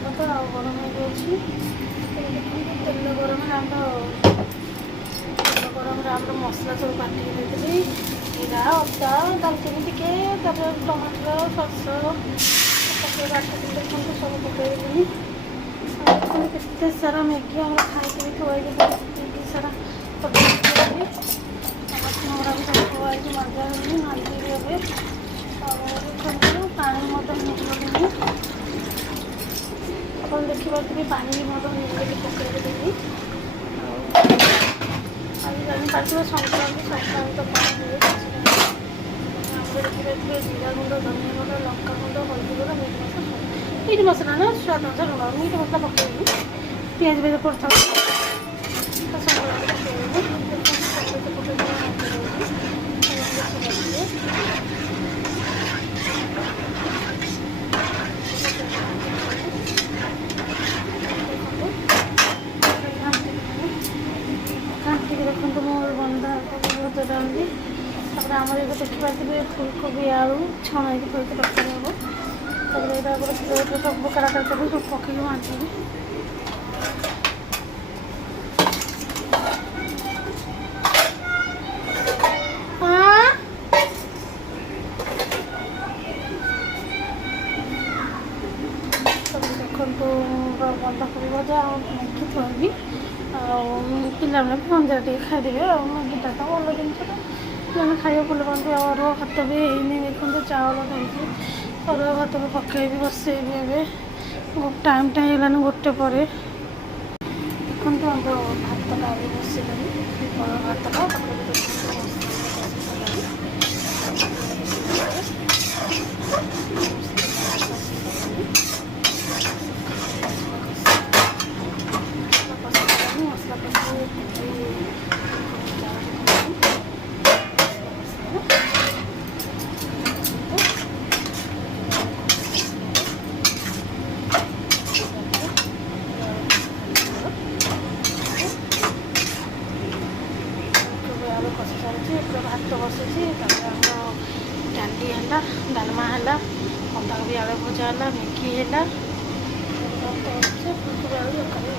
तेल तो गरम हो तेल गरम तेल गरम मसला सब बाटिक देती जीरा अदा दालचीनी टिके टमाटर सरस बाटी देखते सब पकईदेली केते सारा मैगी आम खाई थोड़ी सारा पकड़ी गुड़ा भी सब थोड़ी मजा मांझी ए पानी मिलगली आप देखिए पानी भी मिलगली पकईदेली आज जापारे संक्रांति संक्रांति देखिए जीरा गुंड धनिया गुंड लंका गुंड हल्दी गुंड मीट मसला ना स्वाद अनुसार लुण मीट मसला पकईबी पिज भी पड़ता देखते मोर बंधा बहुत डाली आम ये देखिए फुलकोबी आलू छणा फुलकोबी तरकारी हम यहाँ प्लेट सब प्रकार तरकारी सब पकई मांझी देखो बंधाकोबी भजा मैगी थोड़ी पिला भी पंजा टे खाईदे और मैगीटा तो भल जिन खाइए फुल पाती अरुआ भात भी है देखते चावल खाई अरुआ भात भी पकईबी बसईबी एवं टाइम टाइम गोटे पर देखते भातटा भी बसईली भातटा भात बसुची डाली है डालमा है बंधाकोबी आलू भजा है मैगी है फुलकोबी आलू तरकारी।